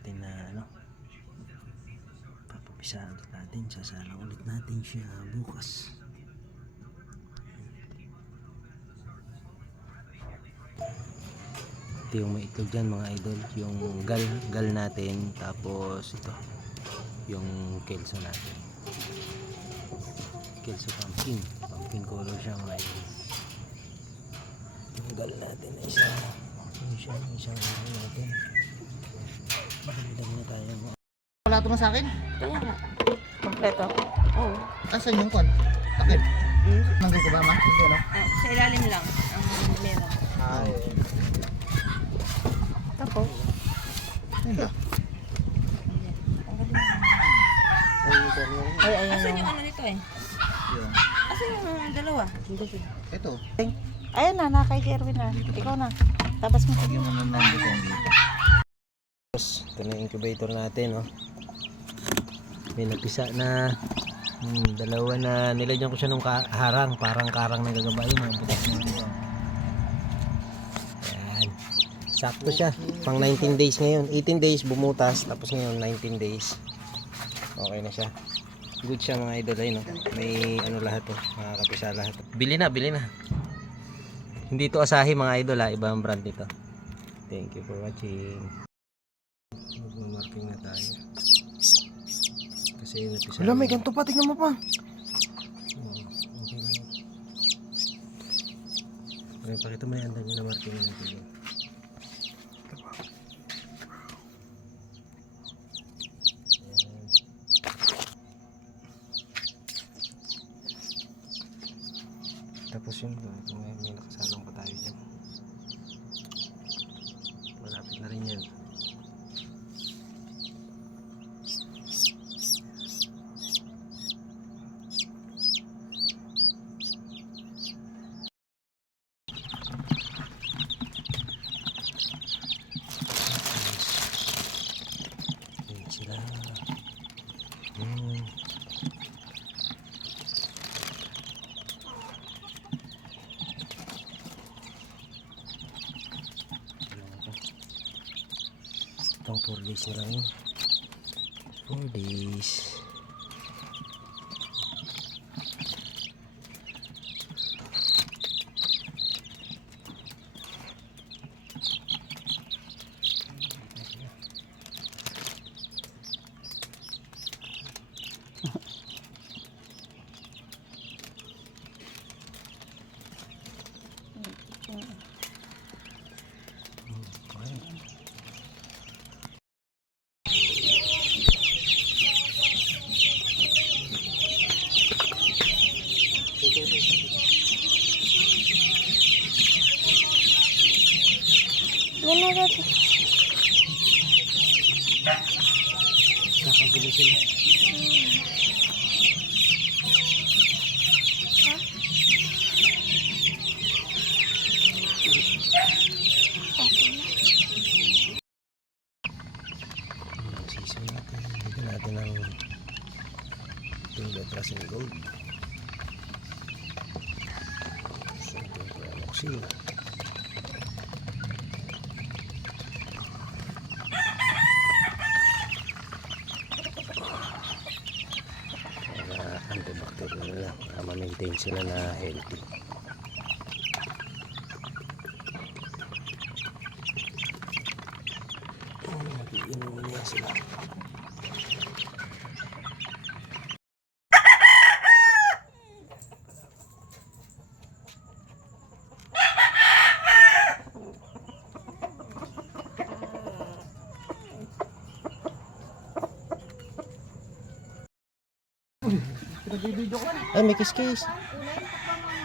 natin na ano, papapisaan ulit natin, sasalang ulit natin siya bukas. Ito yung may itlog dyan mga idol, yung gal natin, tapos ito yung kelso natin, kelso pumpkin color siya mga idol. Yung gal natin na isa, isang ano natin, magandang na tayo. Wala ito sa akin? Kaya nga. Kompleto? Oo. Asan yung kon? Takip? Nandun ko ba ma? Hindi ano? Sa ilalim lang ang meron. Tapos? Ayun ba? Ay, ayan. Asan yung ano nito eh? Yun. Asan yung dalawa? Ito. Ayan na kay Jerwin na. Ikaw na. Tabas mo. Yung ano nandun dito. Ito na yung incubator natin, oh. May napisa na dalawa na nilagyan ko siya ng harang, parang karang na gagabay na butas na ito. Ayan. Sakto siya. Pang 19 days ngayon. 18 days bumutas, tapos ngayon 19 days. Okay na siya. Good siya mga idol, ay no. May ano lahat oh, mga kapisa lahat. Bili na. Hindi ito Asahi mga idol, ha. Ibang brand nito. Thank you for watching. Magmamarking na tayo. Kasi napisa. Wala, may ganito pa. Tingnan mo pa. Okay, pakita mo yan. Dami na marking na natin. Tapos yun, may nakasalong pa tayo dyan. Malapit na rin yan. Ayan sila. Itong 4 days na lang. 4 days. Kakagulo sila. Magsisay natin. Dito natin ang Tinga Tracing Gold. Siyempre ko ang oxyl. Antibacterial nila para ma-maintain sila na healthy. Iinom niya sila. Ay, may kiss-kiss.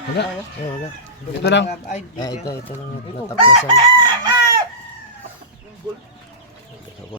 Wala. Wala. Ito lang. Ito lang. Nataplasan.